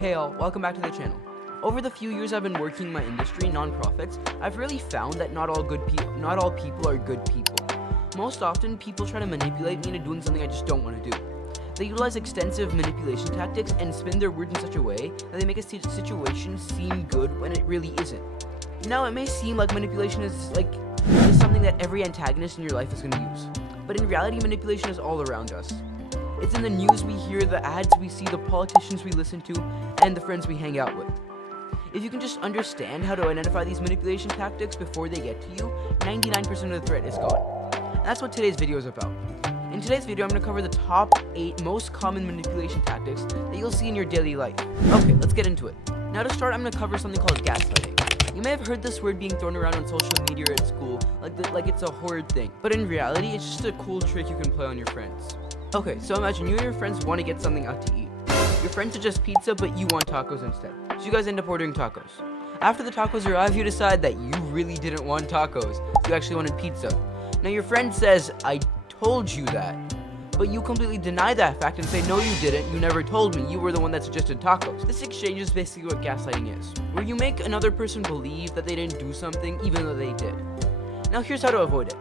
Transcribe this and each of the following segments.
Hey all, welcome back to the channel. Over the few years I've been working in my industry, nonprofits, I've really found that not all people are good people. Most often, people try to manipulate me into doing something I just don't want to do. They utilize extensive manipulation tactics and spin their words in such a way that they make a situation seem good when it really isn't. Now, it may seem like manipulation is something that every antagonist in your life is going to use, but in reality, manipulation is all around us. It's in the news we hear, the ads we see, the politicians we listen to, and the friends we hang out with. If you can just understand how to identify these manipulation tactics before they get to you, 99% of the threat is gone. And that's what today's video is about. In today's video, I'm going to cover the top 8 most common manipulation tactics that you'll see in your daily life. Okay, let's get into it. Now to start, I'm going to cover something called gaslighting. You may have heard this word being thrown around on social media or at school, like it's a horrid thing. But in reality, it's just a cool trick you can play on your friends. Okay, so imagine you and your friends want to get something out to eat. Your friend suggests pizza, but you want tacos instead. So you guys end up ordering tacos. After the tacos arrive, you decide that you really didn't want tacos. You actually wanted pizza. Now your friend says, "I told you that." But you completely deny that fact and say, "No, you didn't. You never told me. You were the one that suggested tacos." This exchange is basically what gaslighting is, where you make another person believe that they didn't do something even though they did. Now here's how to avoid it.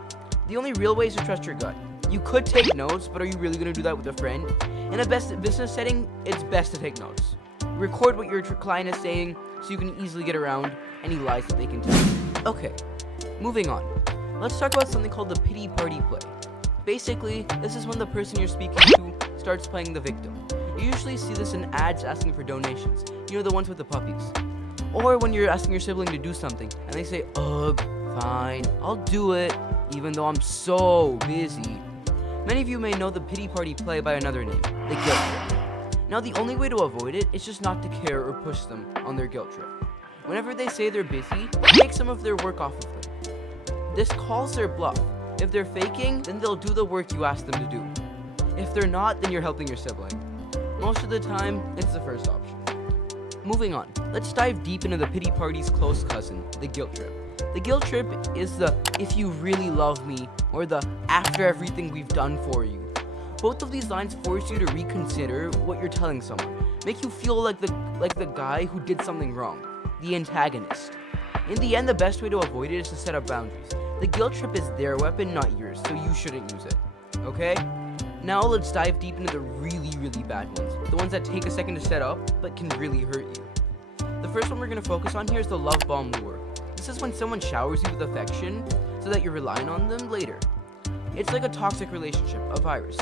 The only real way is to trust your gut. You could take notes, but are you really going to do that with a friend? In a business setting, it's best to take notes. Record what your client is saying so you can easily get around any lies that they can tell you. Okay, moving on. Let's talk about something called the pity party play. Basically, this is when the person you're speaking to starts playing the victim. You usually see this in ads asking for donations. You know, the ones with the puppies. Or when you're asking your sibling to do something and they say, "Ugh, fine, I'll do it, even though I'm so busy." Many of you may know the pity party play by another name, the guilt trip. Now, the only way to avoid it is just not to care or push them on their guilt trip. Whenever they say they're busy, take some of their work off of them. This calls their bluff. If they're faking, then they'll do the work you ask them to do. If they're not, then you're helping your sibling. Most of the time, it's the first option. Moving on, let's dive deep into the pity party's close cousin, the guilt trip. The guilt trip is the "if you really love me" or the "after everything we've done for you." Both of these lines force you to reconsider what you're telling someone, make you feel like the guy who did something wrong, the antagonist. In the end, the best way to avoid it is to set up boundaries. The guilt trip is their weapon, not yours, so you shouldn't use it. Okay? Now let's dive deep into the really, really bad ones, the ones that take a second to set up but can really hurt you. The first one we're going to focus on here is the love bomb lure. This is when someone showers you with affection so that you're relying on them later. It's like a toxic relationship, a virus.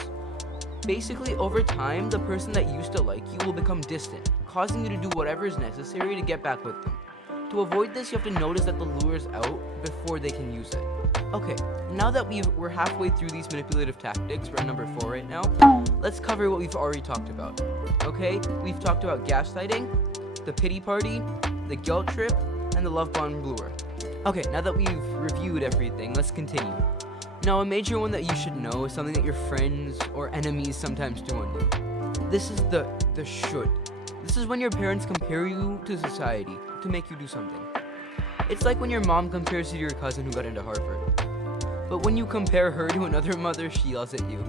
Basically, over time, the person that used to like you will become distant, causing you to do whatever is necessary to get back with them. To avoid this, you have to notice that the lure is out before they can use it. Okay, now that we're halfway through these manipulative tactics, we're at number 4 right now, let's cover what we've already talked about. Okay, we've talked about gaslighting, the pity party, the guilt trip, and the love bomb lure. Okay, now that we've reviewed everything, let's continue. Now, a major one that you should know is something that your friends or enemies sometimes do on you. This is the should. This is when your parents compare you to society to make you do something. It's like when your mom compares you to your cousin who got into Harvard. But when you compare her to another mother, she yells at you.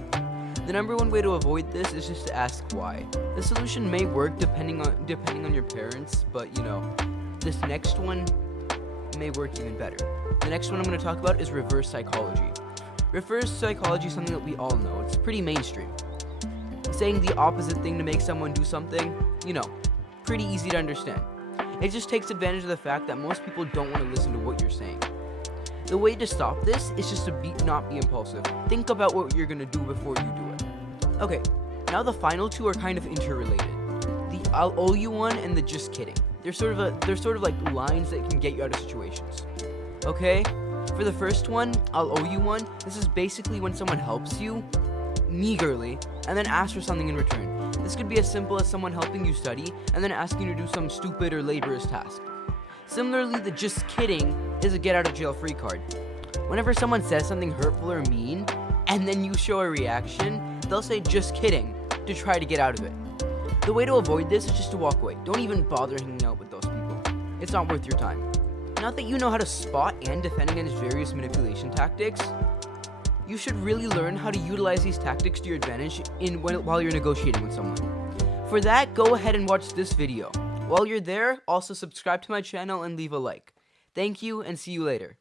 The number one way to avoid this is just to ask why. The solution may work depending on your parents, but this next one may work even better. The next one I'm going to talk about is reverse psychology. Reverse psychology is something that we all know. It's pretty mainstream. Saying the opposite thing to make someone do something, pretty easy to understand. It just takes advantage of the fact that most people don't want to listen to what you're saying. The way to stop this is just to not be impulsive. Think about what you're going to do before you do it. Okay, now the final two are kind of interrelated. The "I'll owe you" one and the "just kidding." They're sort of like lines that can get you out of situations. Okay? For the first one, "I'll owe you" one, this is basically when someone helps you meagerly and then asks for something in return. This could be as simple as someone helping you study and then asking you to do some stupid or laborious task. Similarly, the "just kidding" is a get out of jail free card. Whenever someone says something hurtful or mean and then you show a reaction, they'll say "just kidding" to try to get out of it. The way to avoid this is just to walk away. Don't even bother hanging out with those people. It's not worth your time. Now that you know how to spot and defend against various manipulation tactics, you should really learn how to utilize these tactics to your advantage while you're negotiating with someone. For that, go ahead and watch this video. While you're there, also subscribe to my channel and leave a like. Thank you, and see you later.